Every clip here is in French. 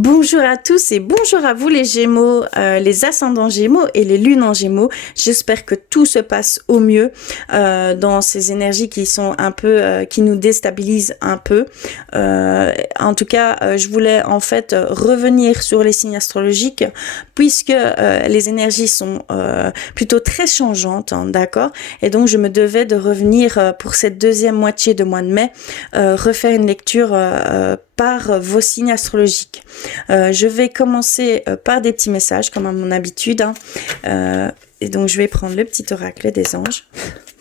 Bonjour à tous et bonjour à vous les Gémeaux, les ascendants Gémeaux et les lunes en Gémeaux. J'espère que tout se passe au mieux dans ces énergies qui sont un peu, qui nous déstabilisent un peu. En tout cas, je voulais en fait revenir sur les signes astrologiques puisque les énergies sont plutôt très changeantes, hein, d'accord? Et donc je me devais de revenir pour cette deuxième moitié de mois de mai, refaire une lecture par vos signes astrologiques. Je vais commencer par des petits messages comme à mon habitude, hein. Et donc je vais prendre le petit oracle des anges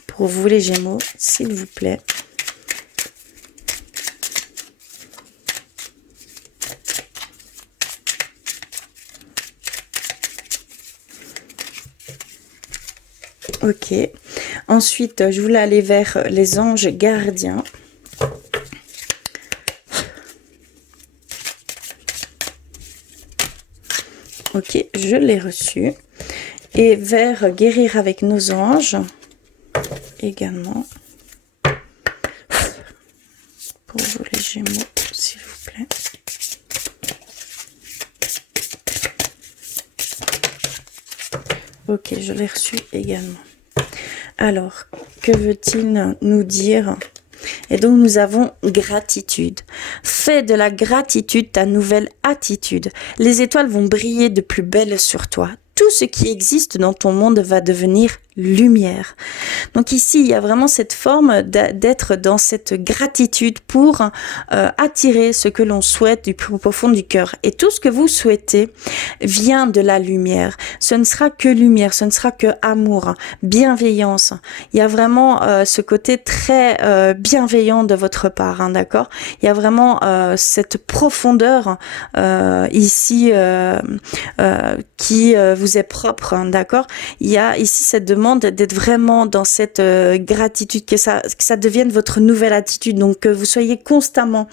pour vous les Gémeaux, s'il vous plaît. Ok. Ensuite, je voulais aller vers les anges gardiens. Ok, je l'ai reçu. Et vers guérir avec nos anges également. Pour vous les Gémeaux, s'il vous plaît. Ok, je l'ai reçu également. Alors, que veut-il nous dire ? Et donc, nous avons gratitude. Fais de la gratitude ta nouvelle attitude. Les étoiles vont briller de plus belle sur toi. Tout ce qui existe dans ton monde va devenir lumière. Donc ici, il y a vraiment cette forme d'être dans cette gratitude pour attirer ce que l'on souhaite du plus profond du cœur. Et tout ce que vous souhaitez vient de la lumière. Ce ne sera que lumière, ce ne sera que amour, bienveillance. Il y a vraiment ce côté très bienveillant de votre part, hein, d'accord? Il y a vraiment cette profondeur ici qui vous est propre, hein, d'accord? Il y a ici cette demande d'être vraiment dans cette gratitude, que ça devienne votre nouvelle attitude, donc que vous soyez constamment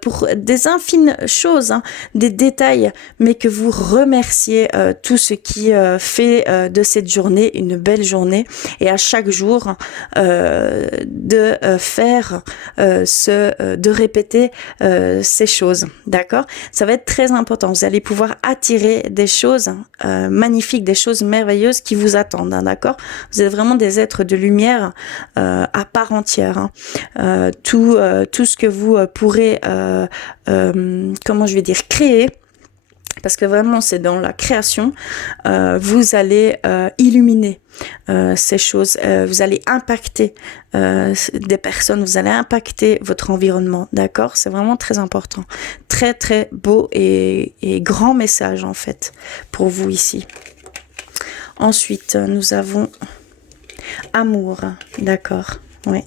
pour des infimes choses, hein, des détails, mais que vous remerciez tout ce qui fait de cette journée une belle journée, et à chaque jour de faire de répéter ces choses, d'accord? Ça va être très important. Vous allez pouvoir attirer des choses magnifiques, des choses merveilleuses qui vous attendent, hein, d'accord? Vous êtes vraiment des êtres de lumière à part entière, hein. Tout ce que vous pourrez, comment je vais dire, créer, parce que vraiment c'est dans la création, vous allez illuminer ces choses, vous allez impacter des personnes, vous allez impacter votre environnement, d'accord? C'est vraiment très important. Très très beau et grand message en fait pour vous ici. Ensuite, nous avons amour, d'accord, oui.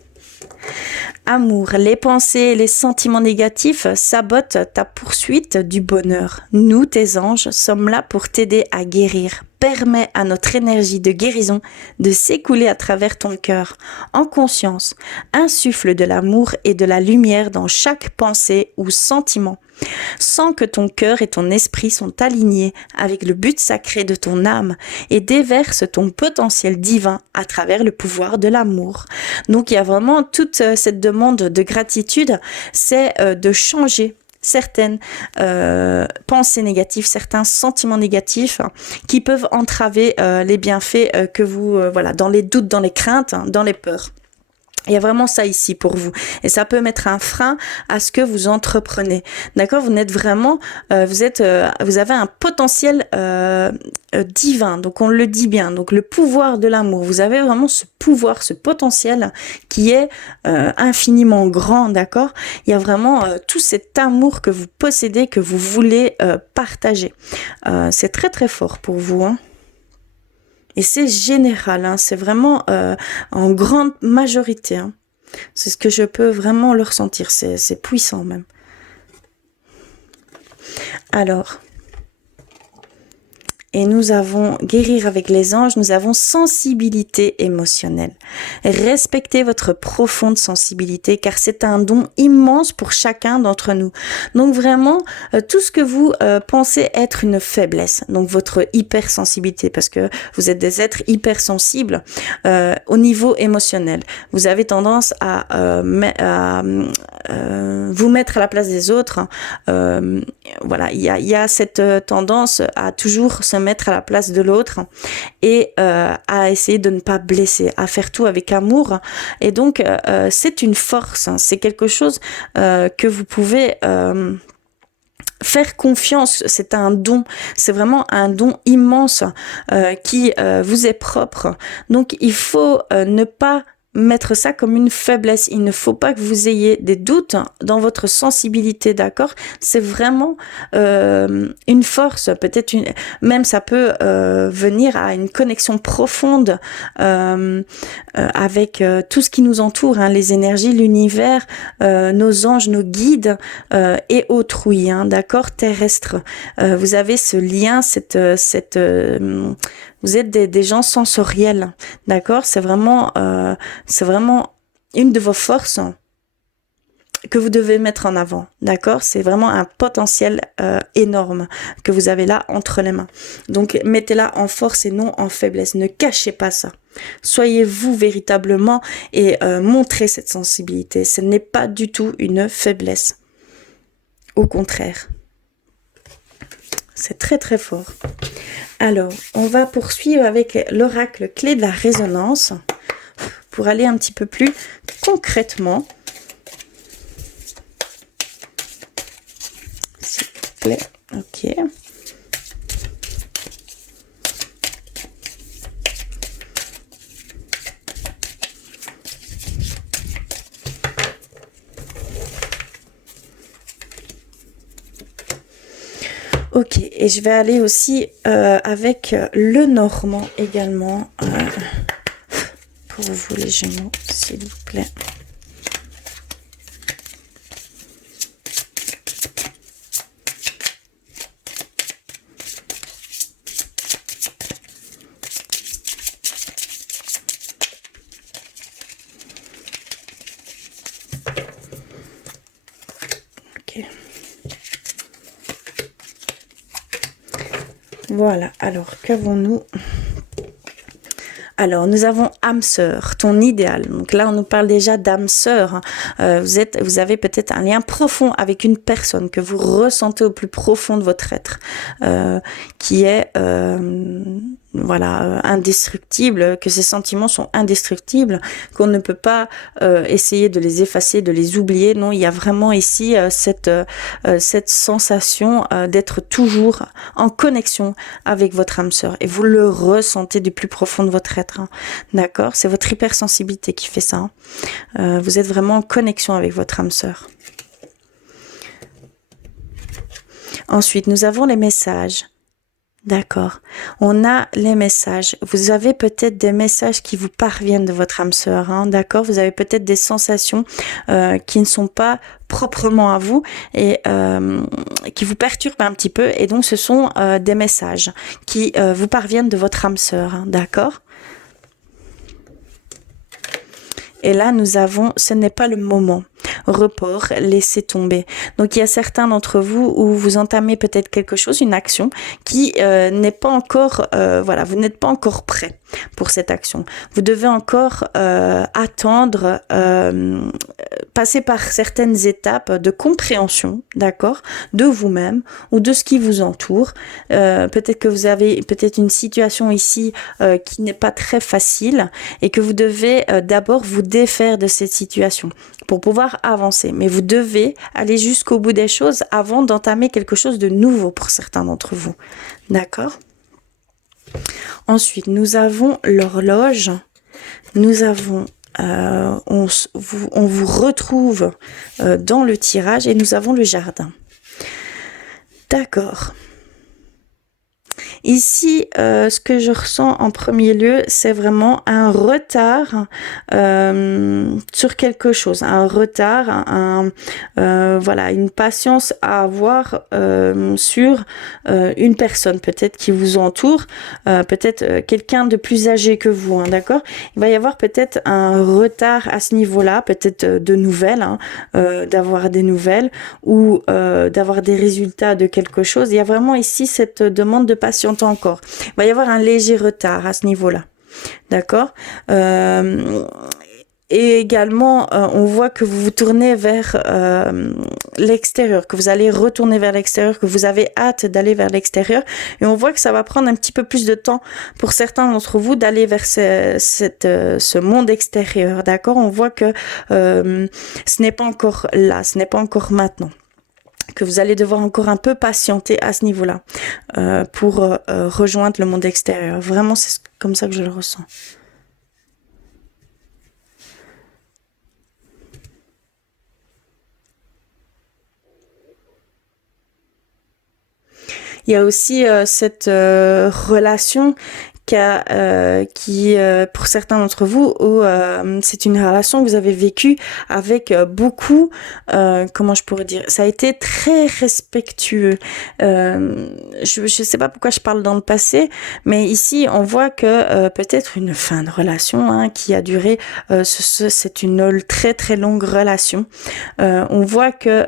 Amour, les pensées et les sentiments négatifs sabotent ta poursuite du bonheur. Nous, tes anges, sommes là pour t'aider à guérir. Permets à notre énergie de guérison de s'écouler à travers ton cœur. En conscience, insuffle de l'amour et de la lumière dans chaque pensée ou sentiment. Sens que ton cœur et ton esprit sont alignés avec le but sacré de ton âme et déverse ton potentiel divin à travers le pouvoir de l'amour. Donc il y a vraiment toute cette demande de gratitude, c'est de changer certaines pensées négatives, certains sentiments négatifs qui peuvent entraver les bienfaits que vous, voilà, dans les doutes, dans les craintes, dans les peurs. Il y a vraiment ça ici pour vous. Et ça peut mettre un frein à ce que vous entreprenez. D'accord? Vous n'êtes vraiment, vous avez un potentiel divin. Donc on le dit bien. Donc le pouvoir de l'amour. Vous avez vraiment ce pouvoir, ce potentiel qui est infiniment grand. D'accord? Il y a vraiment tout cet amour que vous possédez, que vous voulez partager. C'est très très fort pour vous, hein. Et c'est général, hein, c'est vraiment en grande majorité, hein. C'est ce que je peux vraiment le ressentir, c'est puissant même. Alors, Et nous avons guérir avec les anges, nous avons sensibilité émotionnelle. Respectez votre profonde sensibilité car c'est un don immense pour chacun d'entre nous. Donc vraiment, tout ce que vous pensez être une faiblesse, donc votre hypersensibilité, parce que vous êtes des êtres hypersensibles au niveau émotionnel. Vous avez tendance à vous mettre à la place des autres. Voilà, il y a cette tendance à toujours se mettre à la place de l'autre et à essayer de ne pas blesser, à faire tout avec amour. Et donc, c'est une force, hein, c'est quelque chose que vous pouvez faire confiance, c'est un don, c'est vraiment un don immense qui vous est propre. Donc, il faut ne pas mettre ça comme une faiblesse. Il ne faut pas que vous ayez des doutes dans votre sensibilité, d'accord? C'est vraiment une force, peut-être même ça peut venir à une connexion profonde avec tout ce qui nous entoure, hein, les énergies, l'univers, nos anges, nos guides et autrui, hein, d'accord, terrestre. Vous avez ce lien, vous êtes des gens sensoriels, d'accord? C'est vraiment une de vos forces que vous devez mettre en avant, d'accord? C'est vraiment un potentiel énorme que vous avez là entre les mains. Donc, mettez-la en force et non en faiblesse. Ne cachez pas ça. Soyez vous véritablement et montrez cette sensibilité. Ce n'est pas du tout une faiblesse. Au contraire. C'est très très fort. Alors, on va poursuivre avec l'oracle clé de la résonance pour aller un petit peu plus concrètement. S'il vous plaît. Ok. Ok, et je vais aller aussi avec le normand également, pour vous les Gémeaux, s'il vous plaît. Ok. Voilà, alors qu'avons-nous? Alors, nous avons âme sœur, ton idéal. Donc là, on nous parle déjà d'âme sœur. Vous avez peut-être un lien profond avec une personne que vous ressentez au plus profond de votre être, qui est voilà, indestructible, que ces sentiments sont indestructibles, qu'on ne peut pas essayer de les effacer, de les oublier. Non, il y a vraiment ici cette sensation d'être toujours en connexion avec votre âme sœur. Et vous le ressentez du plus profond de votre être. Hein. D'accord? C'est votre hypersensibilité qui fait ça. Hein. Vous êtes vraiment en connexion avec votre âme sœur. Ensuite, nous avons les messages. D'accord. On a les messages. Vous avez peut-être des messages qui vous parviennent de votre âme sœur. Hein, d'accord. Vous avez peut-être des sensations qui ne sont pas proprement à vous et qui vous perturbent un petit peu. Et donc, ce sont des messages qui vous parviennent de votre âme sœur. Hein, d'accord. Et là, nous avons, ce n'est pas le moment. Report, laissez tomber. Donc, il y a certains d'entre vous où vous entamez peut-être quelque chose, une action qui n'est pas encore, voilà, vous n'êtes pas encore prêt pour cette action. Vous devez encore attendre, passer par certaines étapes de compréhension, d'accord, de vous-même ou de ce qui vous entoure. Peut-être que vous avez peut-être une situation ici qui n'est pas très facile et que vous devez d'abord vous défaire de cette situation pour pouvoir avancer. Mais vous devez aller jusqu'au bout des choses avant d'entamer quelque chose de nouveau pour certains d'entre vous. D'accord ? Ensuite, nous avons l'horloge. Nous avons... on vous retrouve dans le tirage et nous avons le jardin. D'accord. Ici, ce que je ressens en premier lieu, c'est vraiment un retard sur quelque chose, un retard, voilà, une patience à avoir sur une personne peut-être qui vous entoure, peut-être quelqu'un de plus âgé que vous, hein, d'accord? Il va y avoir peut-être un retard à ce niveau-là, peut-être de nouvelles, hein, d'avoir des nouvelles ou d'avoir des résultats de quelque chose. Il y a vraiment ici cette demande de patienter encore. Il va y avoir un léger retard à ce niveau-là. D'accord. Et également, on voit que vous vous tournez vers l'extérieur, que vous allez retourner vers l'extérieur, que vous avez hâte d'aller vers l'extérieur. Et on voit que ça va prendre un petit peu plus de temps pour certains d'entre vous d'aller vers ce monde extérieur. D'accord? On voit que ce n'est pas encore là, ce n'est pas encore maintenant, que vous allez devoir encore un peu patienter à ce niveau-là pour rejoindre le monde extérieur. Vraiment, c'est comme ça que je le ressens. Il y a aussi cette relation qui pour certains d'entre vous, où c'est une relation que vous avez vécue avec beaucoup, comment je pourrais dire, ça a été très respectueux. Je sais pas pourquoi je parle dans le passé, mais ici on voit que peut-être une fin de relation hein, qui a duré, c'est une très très longue relation. On voit que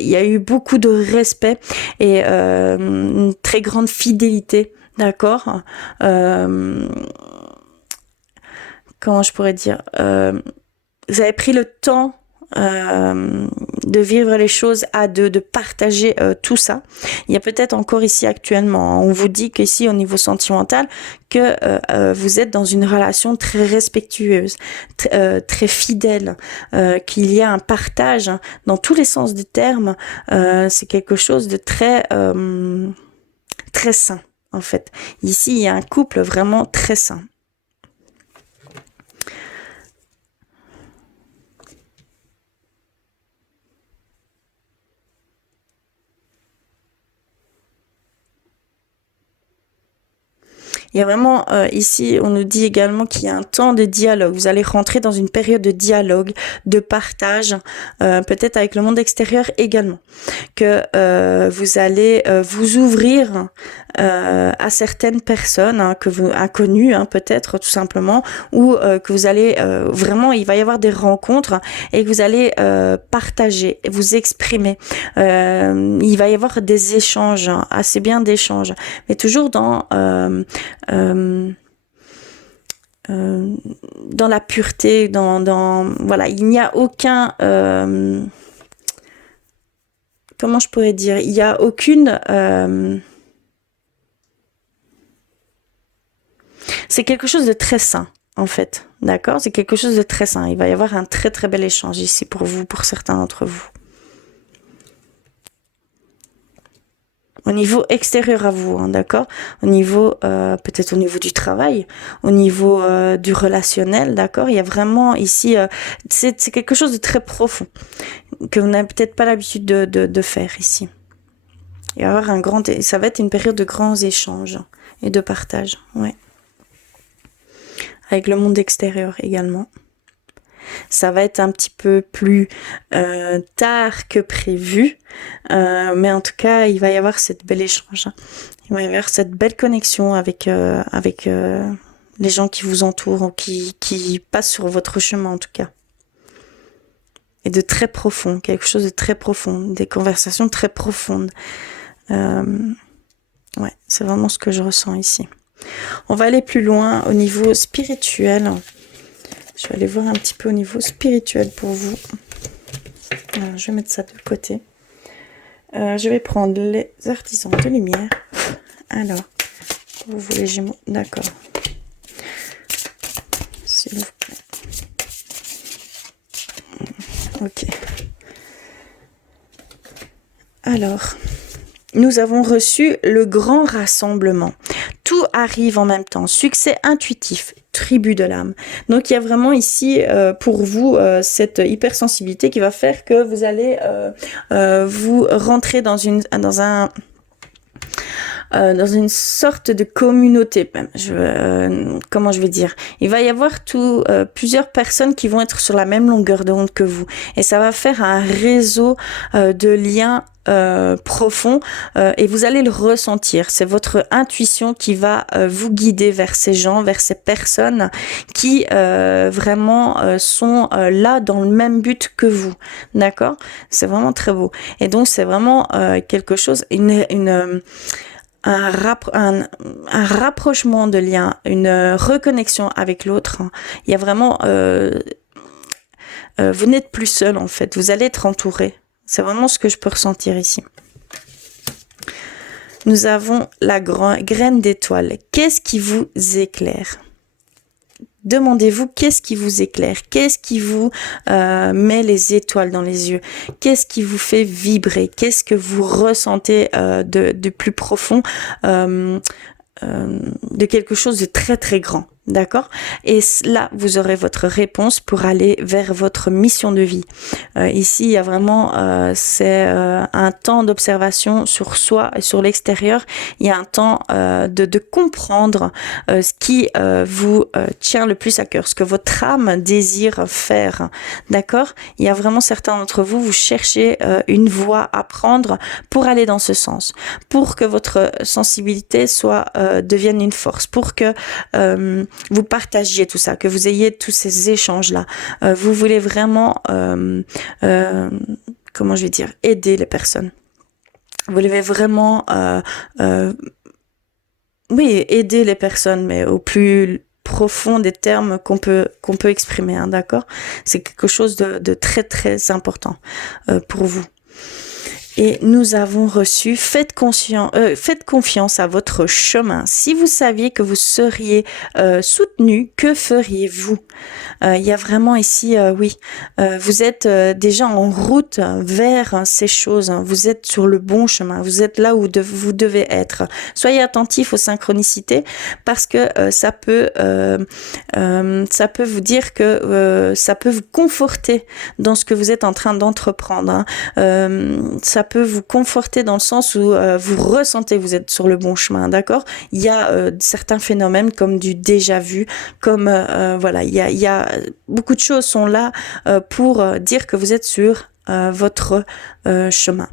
il y a eu beaucoup de respect et une très grande fidélité. D'accord. Comment je pourrais dire, vous avez pris le temps de vivre les choses à deux, de partager tout ça. Il y a peut-être encore ici actuellement, on vous dit qu'ici au niveau sentimental, que vous êtes dans une relation très respectueuse, très fidèle, qu'il y a un partage dans tous les sens du terme. C'est quelque chose de très très sain. En fait, ici, il y a un couple vraiment très sain. Il y a vraiment ici, on nous dit également qu'il y a un temps de dialogue. Vous allez rentrer dans une période de dialogue, de partage, peut-être avec le monde extérieur également. Que vous allez vous ouvrir à certaines personnes hein, que vous inconnues hein, peut-être tout simplement, ou que vous allez vraiment, il va y avoir des rencontres et que vous allez partager, vous exprimer. Il va y avoir des échanges, hein, assez bien d'échanges, mais toujours dans la pureté, dans voilà, il n'y a aucun comment je pourrais dire, il n'y a aucune c'est quelque chose de très sain en fait, d'accord, c'est quelque chose de très sain. Il va y avoir un très très bel échange ici pour vous, pour certains d'entre vous. Au niveau extérieur à vous, hein, d'accord. Au niveau, peut-être au niveau du travail, au niveau du relationnel, d'accord. Il y a vraiment ici, c'est quelque chose de très profond que vous n'avez peut-être pas l'habitude de faire ici. Il va y avoir ça va être une période de grands échanges et de partage, ouais. Avec le monde extérieur également. Ça va être un petit peu plus tard que prévu, mais en tout cas, il va y avoir cette belle échange. Il va y avoir cette belle connexion avec les gens qui vous entourent ou qui passent sur votre chemin en tout cas. Et de très profond, quelque chose de très profond, des conversations très profondes. Ouais, c'est vraiment ce que je ressens ici. On va aller plus loin au niveau spirituel. Je vais aller voir un petit peu au niveau spirituel pour vous. Alors, je vais mettre ça de côté. Je vais prendre les artisans de lumière. Alors, vous voulez Gémeaux? D'accord. S'il vous plaît. Ok. Alors, nous avons reçu le grand rassemblement. Tout arrive en même temps. Succès intuitif, tribu de l'âme. Donc, il y a vraiment ici, pour vous, cette hypersensibilité qui va faire que vous allez vous rentrer dans un dans une sorte de communauté même. Comment je vais dire? Il va y avoir plusieurs personnes qui vont être sur la même longueur d'onde que vous. Et ça va faire un réseau de liens profond et vous allez le ressentir. C'est votre intuition qui va vous guider vers ces gens, vers ces personnes qui vraiment sont là dans le même but que vous. D'accord? C'est vraiment très beau. Et donc c'est vraiment quelque chose, un rapprochement de liens, une reconnexion avec l'autre. Il y a vraiment vous n'êtes plus seul en fait, vous allez être entouré. C'est vraiment ce que je peux ressentir ici. Nous avons la graine d'étoile. Qu'est-ce qui vous éclaire? Demandez-vous qu'est-ce qui vous éclaire, qu'est-ce qui vous met les étoiles dans les yeux, qu'est-ce qui vous fait vibrer, qu'est-ce que vous ressentez de plus profond, de quelque chose de très très grand. D'accord? Et là, vous aurez votre réponse pour aller vers votre mission de vie. Ici, il y a vraiment, c'est un temps d'observation sur soi et sur l'extérieur. Il y a un temps de comprendre ce qui vous tient le plus à cœur, ce que votre âme désire faire. D'accord? Il y a vraiment certains d'entre vous, vous cherchez une voie à prendre pour aller dans ce sens, pour que votre sensibilité devienne une force, pour que vous partagiez tout ça, que vous ayez tous ces échanges-là. Vous voulez vraiment, comment je vais dire, aider les personnes. Vous voulez vraiment, oui, aider les personnes, mais au plus profond des termes qu'on peut exprimer, hein, d'accord? C'est quelque chose de très très important pour vous. Et nous avons reçu, faites confiance à votre chemin. Si vous saviez que vous seriez soutenu, que feriez-vous? Il y a vraiment ici, oui, vous êtes déjà en route vers ces choses. Vous êtes sur le bon chemin. Vous êtes là où vous devez être. Soyez attentifs aux synchronicités parce que ça peut vous dire que ça peut vous conforter dans ce que vous êtes en train d'entreprendre. Hein. Ça peut vous conforter dans le sens où vous ressentez que vous êtes sur le bon chemin, d'accord? Il y a certains phénomènes comme du déjà vu, comme voilà, il y a beaucoup de choses sont là pour dire que vous êtes sur votre chemin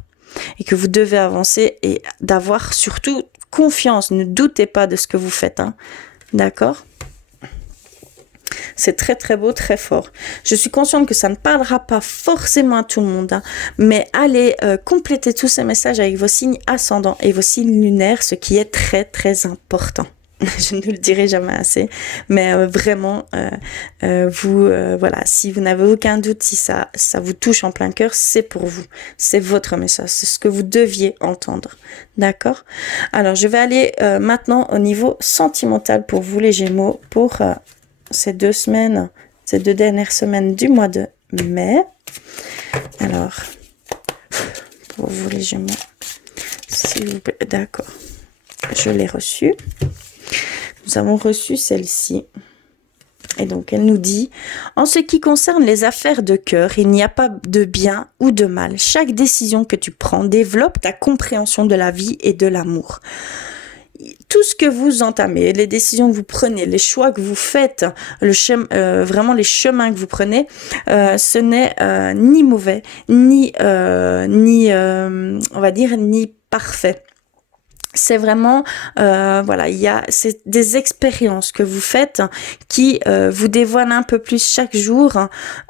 et que vous devez avancer et d'avoir surtout confiance. Ne doutez pas de ce que vous faites, hein, d'accord? C'est très très beau, très fort. Je suis consciente que ça ne parlera pas forcément à tout le monde, hein, mais allez compléter tous ces messages avec vos signes ascendants et vos signes lunaires, ce qui est très très important. Je ne le dirai jamais assez, mais vraiment, voilà, si vous n'avez aucun doute, si ça vous touche en plein cœur, c'est pour vous, c'est votre message, c'est ce que vous deviez entendre, d'accord? Alors, je vais aller maintenant au niveau sentimental pour vous les Gémeaux, pour ces 2 dernières semaines du mois de mai. Alors, pour vous les Gémeaux, s'il vous plaît, d'accord, je l'ai reçue. Nous avons reçu celle-ci. Et donc, elle nous dit, en ce qui concerne les affaires de cœur, il n'y a pas de bien ou de mal. Chaque décision que tu prends développe ta compréhension de la vie et de l'amour. Tout ce que vous entamez, les décisions que vous prenez, les choix que vous faites, vraiment les chemins que vous prenez, ce n'est ni mauvais, ni on va dire, ni parfait. C'est vraiment, voilà, c'est des expériences que vous faites qui vous dévoilent un peu plus chaque jour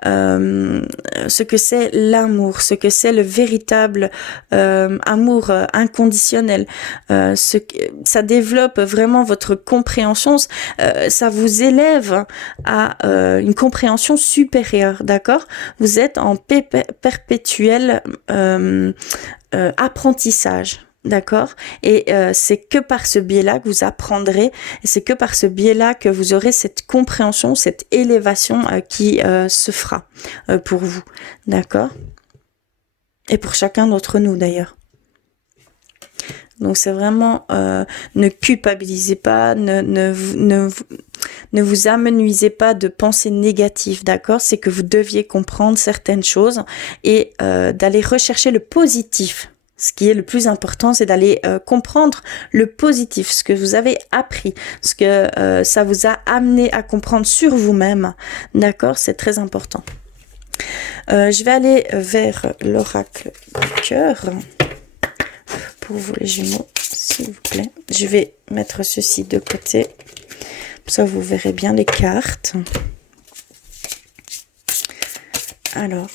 ce que c'est l'amour, ce que c'est le véritable amour inconditionnel. Ça développe vraiment votre compréhension, ça vous élève à une compréhension supérieure, d'accord? Vous êtes en perpétuel apprentissage. D'accord? Et c'est que par ce biais-là que vous apprendrez, et c'est que par ce biais-là que vous aurez cette compréhension, cette élévation qui se fera pour vous. D'accord? Et pour chacun d'entre nous d'ailleurs. Donc c'est vraiment, ne culpabilisez pas, ne vous amenuisez pas de pensées négatives, d'accord? C'est que vous deviez comprendre certaines choses et d'aller rechercher le positif. Ce qui est le plus important, c'est d'aller comprendre le positif, ce que vous avez appris, ce que ça vous a amené à comprendre sur vous-même. D'accord? C'est très important. Je vais aller vers l'oracle du cœur pour vous les Gémeaux, s'il vous plaît. Je vais mettre ceci de côté, comme ça vous verrez bien les cartes. Alors,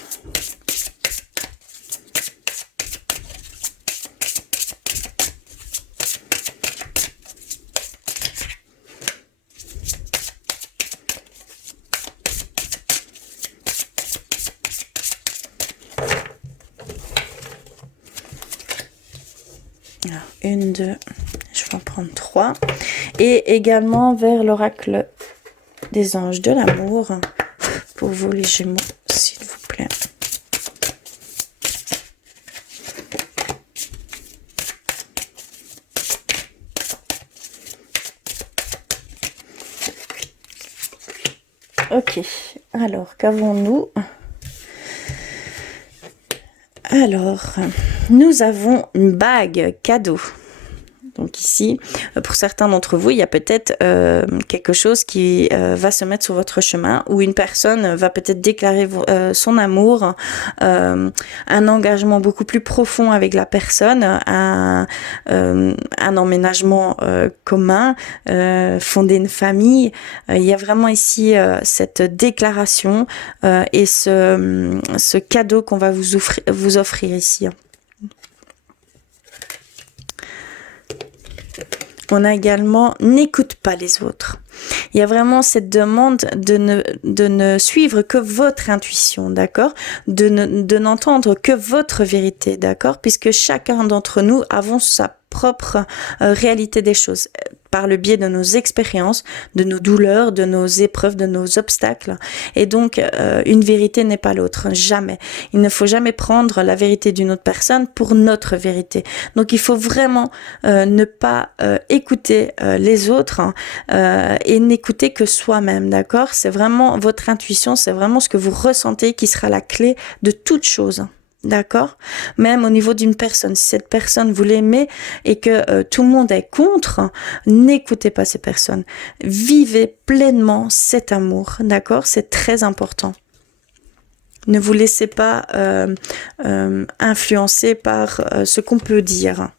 une, deux, je vais en prendre trois. Et également vers l'oracle des anges de l'amour, pour vous les Gémeaux, s'il vous plaît. Ok, alors qu'avons-nous? Alors, nous avons une bague cadeau. Donc ici, pour certains d'entre vous, il y a peut-être quelque chose qui va se mettre sur votre chemin, ou une personne va peut-être déclarer son amour, un engagement beaucoup plus profond avec la personne, un emménagement commun, fonder une famille. Il y a vraiment ici cette déclaration et ce cadeau qu'on va vous offrir ici. On a également « n'écoute pas les autres ». Il y a vraiment cette demande de ne suivre que votre intuition, d'accord? De n'entendre que votre vérité, d'accord? Puisque chacun d'entre nous avons sa propre réalité des choses, par le biais de nos expériences, de nos douleurs, de nos épreuves, de nos obstacles. Et donc, une vérité n'est pas l'autre, jamais. Il ne faut jamais prendre la vérité d'une autre personne pour notre vérité. Donc, il faut vraiment ne pas écouter les autres et n'écouter que soi-même, d'accord? C'est vraiment votre intuition, c'est vraiment ce que vous ressentez qui sera la clé de toute chose. D'accord? Même au niveau d'une personne, si cette personne vous l'aimez et que tout le monde est contre, n'écoutez pas ces personnes. Vivez pleinement cet amour, d'accord? C'est très important. Ne vous laissez pas influencer par ce qu'on peut dire.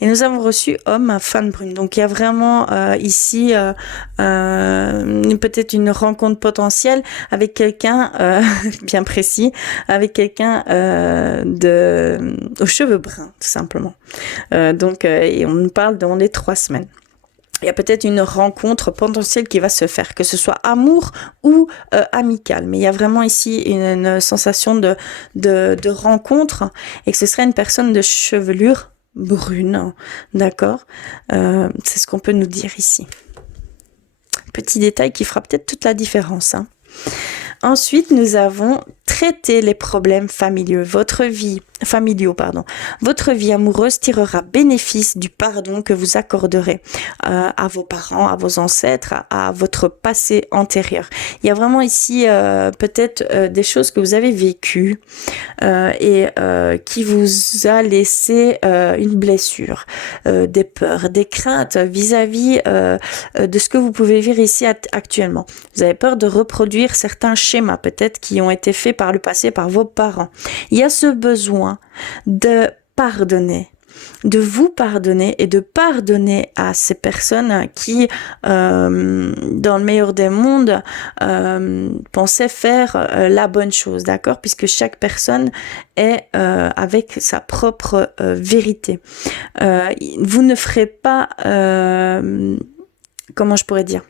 Et nous avons reçu homme, femme brune. Donc il y a vraiment ici peut-être une rencontre potentielle avec quelqu'un bien précis, avec quelqu'un aux cheveux bruns, tout simplement. Et on nous parle dans les 3 semaines. Il y a peut-être une rencontre potentielle qui va se faire, que ce soit amour ou amical. Mais il y a vraiment ici une sensation de rencontre et que ce serait une personne de chevelure brune, d'accord? C'est ce qu'on peut nous dire ici. Petit détail qui fera peut-être toute la différence, hein. Ensuite, nous avons traité les problèmes familiaux. Votre vie amoureuse tirera bénéfice du pardon que vous accorderez à vos parents, à vos ancêtres, à votre passé antérieur. Il y a vraiment ici peut-être des choses que vous avez vécues et qui vous a laissé une blessure, des peurs, des craintes vis-à-vis de ce que vous pouvez vivre ici actuellement. Vous avez peur de reproduire certains schémas peut-être qui ont été faits par le passé par vos parents. Il y a ce besoin de pardonner, de vous pardonner et de pardonner à ces personnes qui, dans le meilleur des mondes, pensaient faire la bonne chose, d'accord? Puisque chaque personne est avec sa propre vérité. Vous ne ferez pas, comment je pourrais dire?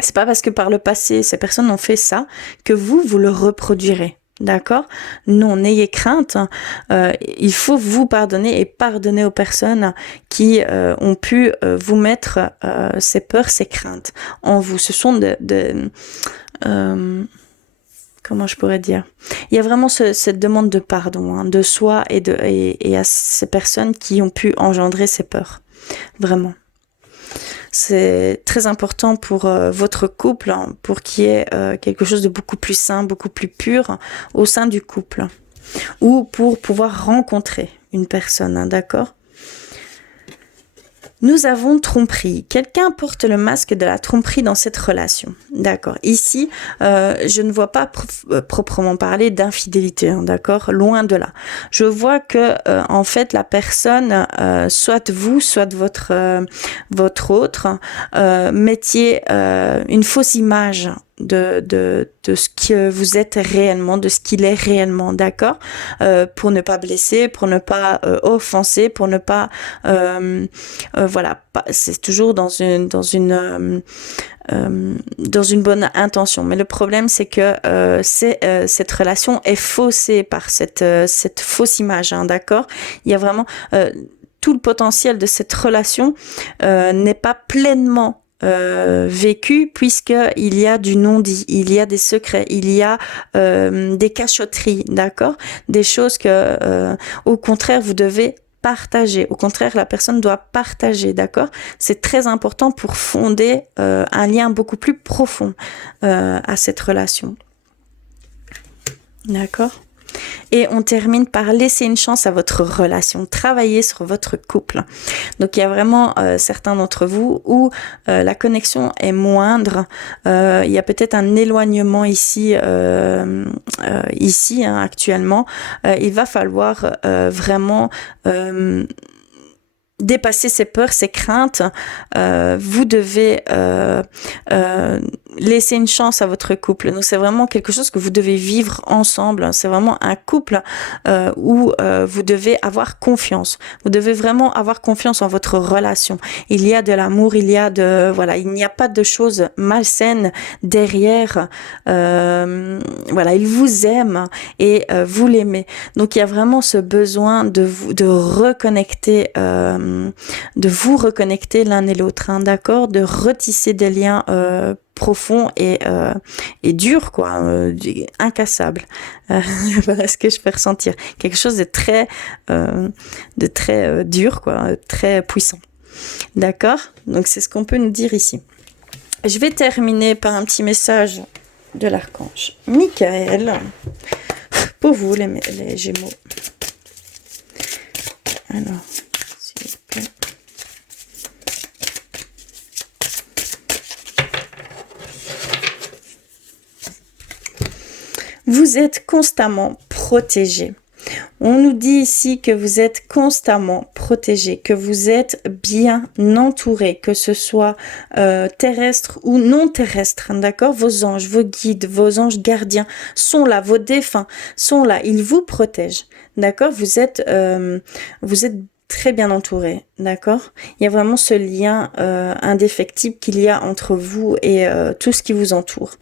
C'est pas parce que par le passé, ces personnes ont fait ça que vous le reproduirez. D'accord? Non, n'ayez crainte. Il faut vous pardonner et pardonner aux personnes qui ont pu vous mettre ces peurs, ces craintes en vous. Ce sont comment je pourrais dire? Il y a vraiment cette demande de pardon, hein, de soi et à ces personnes qui ont pu engendrer ces peurs. Vraiment. C'est très important pour votre couple, hein, pour qu'il y ait quelque chose de beaucoup plus sain, beaucoup plus pur au sein du couple. ou pour pouvoir rencontrer une personne, hein, d'accord? Nous avons tromperie. Quelqu'un porte le masque de la tromperie dans cette relation. D'accord. Ici, je ne vois pas proprement parler d'infidélité, hein, d'accord? Loin de là. Je vois que, en fait, la personne, soit vous, soit votre autre, mettiez une fausse image de ce que vous êtes réellement, de ce qu'il est réellement, d'accord, pour ne pas blesser, pour ne pas offenser, pour ne pas voilà, c'est toujours dans une bonne intention. Mais le problème, c'est que cette relation est faussée par cette fausse image, hein, d'accord. Il y a vraiment tout le potentiel de cette relation n'est pas pleinement vécu, puisque il y a du non-dit, il y a des secrets, il y a des cachotteries, d'accord, des choses que au contraire vous devez partager. Au contraire, la personne doit partager, d'accord? C'est très important pour fonder un lien beaucoup plus profond à cette relation. D'accord? Et on termine par laisser une chance à votre relation, travailler sur votre couple. Donc il y a vraiment certains d'entre vous où la connexion est moindre, il y a peut-être un éloignement ici, ici hein, actuellement. Il va falloir vraiment dépasser ses peurs, ses craintes. Vous devez laisser une chance à votre couple. Donc c'est vraiment quelque chose que vous devez vivre ensemble. C'est vraiment un couple où vous devez avoir confiance. Vous devez vraiment avoir confiance en votre relation. Il y a de l'amour, il n'y a pas de choses malsaines derrière. Voilà, il vous aime et vous l'aimez. Donc il y a vraiment ce besoin de reconnecter, de vous reconnecter l'un et l'autre, hein, d'accord, de retisser des liens profond et dur, quoi, incassable. Voilà ce que je peux ressentir. Quelque chose de très dur, quoi, très puissant. D'accord? Donc c'est ce qu'on peut nous dire ici. Je vais terminer par un petit message de l'archange Michael pour vous, les Gémeaux. Alors, s'il vous plaît. Vous êtes constamment protégé. On nous dit ici que vous êtes constamment protégé, que vous êtes bien entouré, que ce soit terrestre ou non terrestre, d'accord? Vos anges, vos guides, vos anges gardiens sont là, vos défunts sont là, ils vous protègent, d'accord? Vous êtes très bien entouré, d'accord? Il y a vraiment ce lien indéfectible qu'il y a entre vous et tout ce qui vous entoure.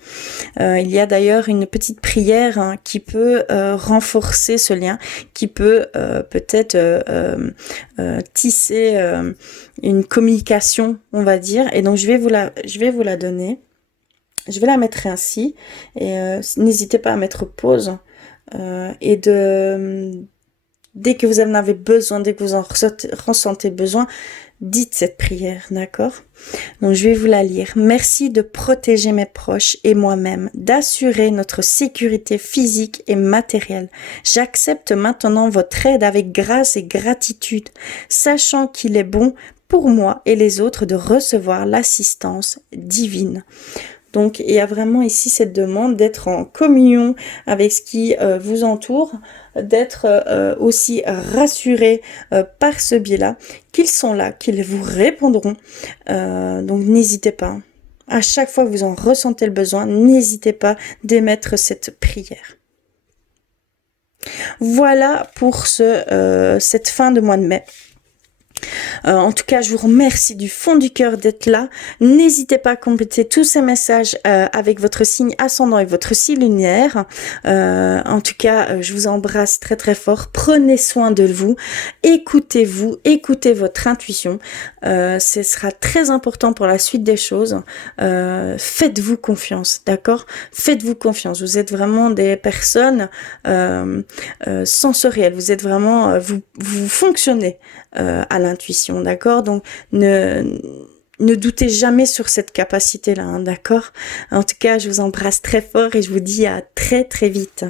Il y a d'ailleurs une petite prière hein, qui peut renforcer ce lien, qui peut peut-être tisser une communication, on va dire. Et donc je vais vous la donner. Je vais la mettre ainsi et n'hésitez pas à mettre pause et dès que vous en avez besoin, dès que vous en ressentez besoin, dites cette prière, d'accord? Donc je vais vous la lire. Merci de protéger mes proches et moi-même, d'assurer notre sécurité physique et matérielle. J'accepte maintenant votre aide avec grâce et gratitude, sachant qu'il est bon pour moi et les autres de recevoir l'assistance divine. Donc, il y a vraiment ici cette demande d'être en communion avec ce qui vous entoure, d'être aussi rassuré par ce biais-là, qu'ils sont là, qu'ils vous répondront. Donc, n'hésitez pas. À chaque fois que vous en ressentez le besoin, n'hésitez pas d'émettre cette prière. Voilà pour cette fin de mois de mai. En tout cas, je vous remercie du fond du cœur d'être là. N'hésitez pas à compléter tous ces messages avec votre signe ascendant et votre signe lunaire. En tout cas, je vous embrasse très très fort. Prenez soin de vous. Écoutez-vous, écoutez votre intuition. Ce sera très important pour la suite des choses. Faites-vous confiance, d'accord? Faites-vous confiance. Vous êtes vraiment des personnes sensorielles. Vous êtes vraiment, vous fonctionnez à l'intuition, d'accord? Donc ne doutez jamais sur cette capacité-là, hein, d'accord? En tout cas, je vous embrasse très fort et je vous dis à très très vite.